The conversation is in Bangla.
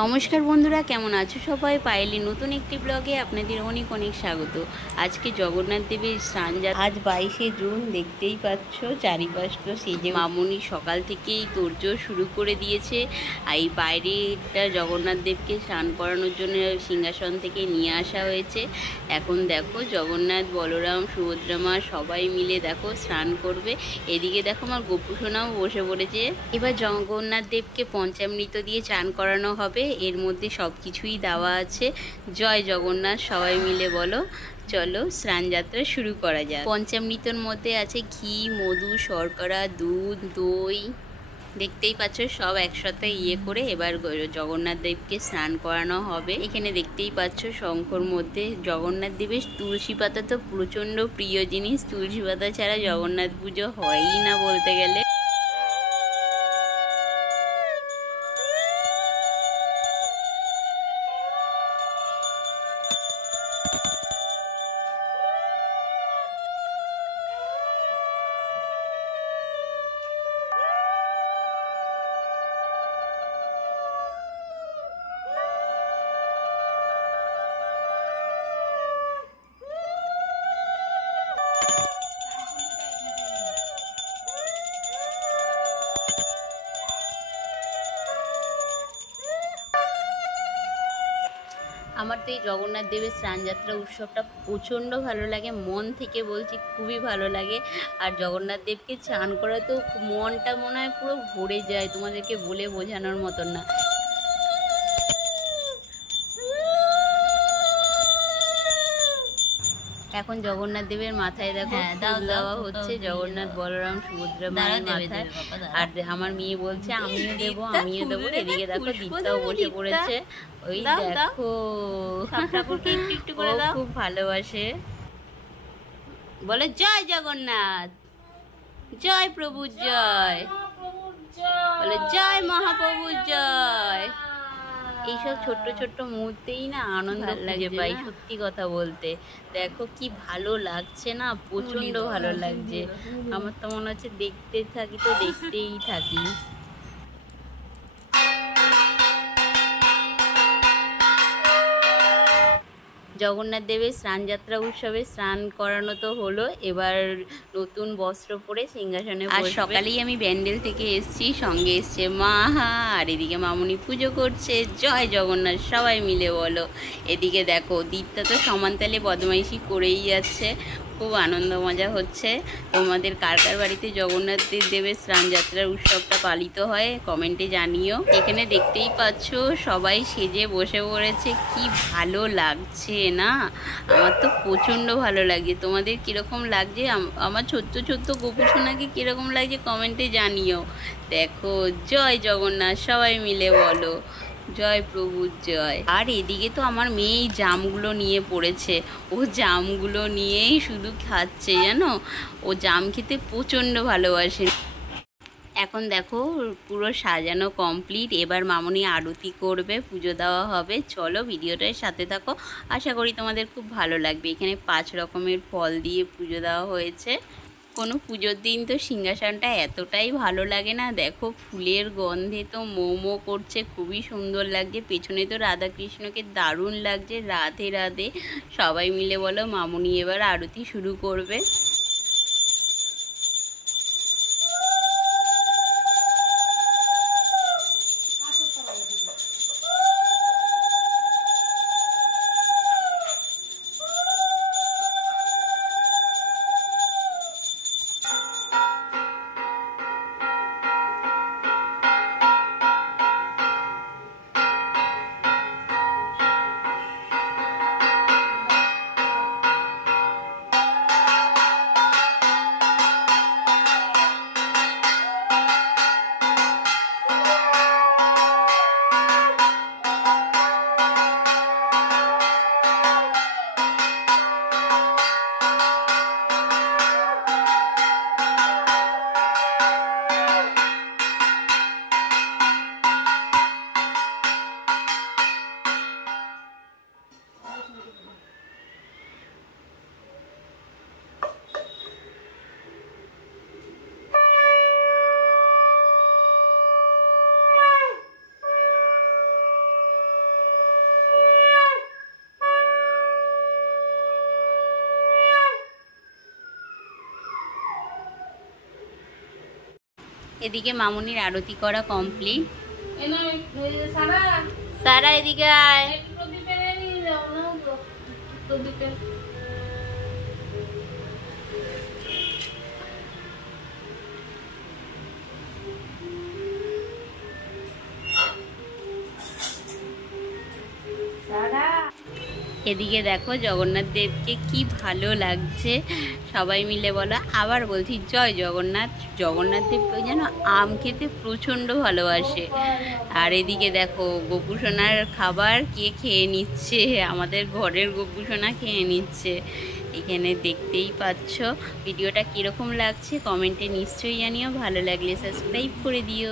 নমস্কার বন্ধুরা, কেমন আছো সবাই? পায়েলি নতুন একটি ব্লগে আপনাদের অনেক অনেক স্বাগত। আজকে জগন্নাথ দেবের স্নান যাত্রা। আজ 22শে জুন, দেখতেই পাচ্ছ চারিপাশটা সেজে মামুনি সকাল থেকেই তোড়জোড় শুরু করে দিয়েছে। এই বাইরেটা জগন্নাথ দেবকে স্নান করানোর জন্য সিংহাসন থেকে নিয়ে আসা হয়েছে। এখন দেখো জগন্নাথ, বলরাম, সুভদ্রা মা সবাই মিলে দেখো স্নান করবে। এদিকে দেখো আমার গোপু সোনাও বসে পড়েছে। এবার জগন্নাথ দেবকে পঞ্চামৃত দিয়ে চান করানো হবে। এর মধ্যে সব কিছুই দেওয়া আছে। জয় জগন্নাথ, সবাই মিলে বলো। চলো স্নান যাত্রা শুরু করা যাক। পঞ্চামৃতর মধ্যে আছে ঘি, মধু, শর্করা, দুধ, দই। দেখতেই পাচ্ছ সব একসাথে করে এবার জগন্নাথ দেবকে স্নান করানো হবে। এখানে দেখতেই পাচ্ছ শঙ্খর মধ্যে জগন্নাথ দেবের তুলসী পাতা তো প্রচণ্ড প্রিয় জিনিস। তুলসী পাতা ছাড়া জগন্নাথ পুজো হয়ই না বলতে গেলে। আমার তো এই জগন্নাথ দেবের স্নানযাত্রা উৎসবটা প্রচণ্ড ভালো লাগে, মন থেকে বলছি, খুবই ভালো লাগে। আর জগন্নাথ দেবকে চান করা তো মনটা মনে হয় পুরো ভরে যায়, তোমাদেরকে বলে বোঝানোর মতন না। এখন জগন্নাথ দেবের মাথায় দেখো ফুল দেওয়া হচ্ছে, জগন্নাথ, বলরাম, সুভদ্রা মায়ের মাথায়। আর আমার মেয়ে বলছে আমিও দেবো, আমিও দেবো। এদিকে দেখো দীপ্তাও বসে পড়েছে। ওই দেখো খুব ভালোবাসে, বলে জয় জগন্নাথ, জয় প্রভু জয়, বলে জয় মহাপ্রভু জয়। এইসব ছোট্ট ছোট্ট মুহূর্তেই না আনন্দ লাগে পাই, সত্যি কথা বলতে। দেখো কি ভালো লাগছে না, প্রচন্ড ভালো লাগছে। আমার তো মনে হচ্ছে দেখতে থাকি তো দেখতেই থাকি। জগন্নাথ দেবের স্নানযাত্রা উৎসবে স্নান করানো তো হলো, এবার নতুন বস্ত্র পরে সিংহাসনে বসবে। আর সকালেই আমি ব্যান্ডেল থেকে এসছি, সঙ্গে এসছে মা, আর এদিকে মামুনি পুজো করছে। জয় জগন্নাথ, সবাই মিলে বলো। এদিকে দেখো দীপ্তা তো সমানতালে বদমাইশি করেই যাচ্ছে, খুব আনন্দ মজা হচ্ছে। তোমাদের কার কার বাড়িতে জগন্নাথ দেবের স্নানযাত্রার উৎসবটা পালিত হয় কমেন্টে জানিও। এখানে দেখতেই পাচ্ছ সবাই সেজে বসে পড়েছে, কি ভালো লাগছে না? আমার তো প্রচণ্ড ভালো লাগছে। তোমাদের কীরকম লাগছে? আমার ছোট্ট ছোট্ট গোপু সোনাকে কীরকম লাগছে কমেন্টে জানিও। দেখো জয় জগন্নাথ, সবাই মিলে বলো জয় প্রভু জয়। আর এদিকে তো আমার মেয়ে এই জামগুলো নিয়ে পড়েছে, ও জামগুলো নিয়েই শুধু খাচ্ছে, জানো, ও জাম খেতে প্রচণ্ড ভালোবাসে। এখন দেখো পুরো সাজানো কমপ্লিট, এবার মামুনি আরতি করবে, পুজো দেওয়া হবে। চলো ভিডিওটার সাথে থাকো, আশা করি তোমাদের খুব ভালো লাগবে। এখানে 5 রকমের ফল দিয়ে পুজো দেওয়া হয়েছে। কোনো পুজোর দিন তো সিংহাসনটা এতটাই ভালো লাগে না। দেখো ফুলের গন্ধে তো মোমো করছে, খুবই সুন্দর লাগছে। পেছনে তো রাধাকৃষ্ণকে দারুণ লাগছে। রাধে রাধে, সবাই মিলে বলো। মামুনি এবার আরতি শুরু করবে। এদিকে মামুনির আরতি করা কমপ্লিট। সারা এদিকে আয়। এদিকে দেখো জগন্নাথ দেবকে কি ভালো লাগছে, সবাই মিলে বলো। আবার বলছি জয় জগন্নাথ। জগন্নাথ দেব যেন আম খেতে প্রচণ্ড ভালোবাসে। আর এদিকে দেখো গোপুসোনার খাবার কে খেয়ে নিচ্ছে, আমাদের ঘরের গোপুসোনা খেয়ে নিচ্ছে। এখানে দেখতেই পাচ্ছ। ভিডিওটা কীরকম লাগছে কমেন্টে নিশ্চয়ই জানিও, ভালো লাগলে সাবস্ক্রাইব করে দিও।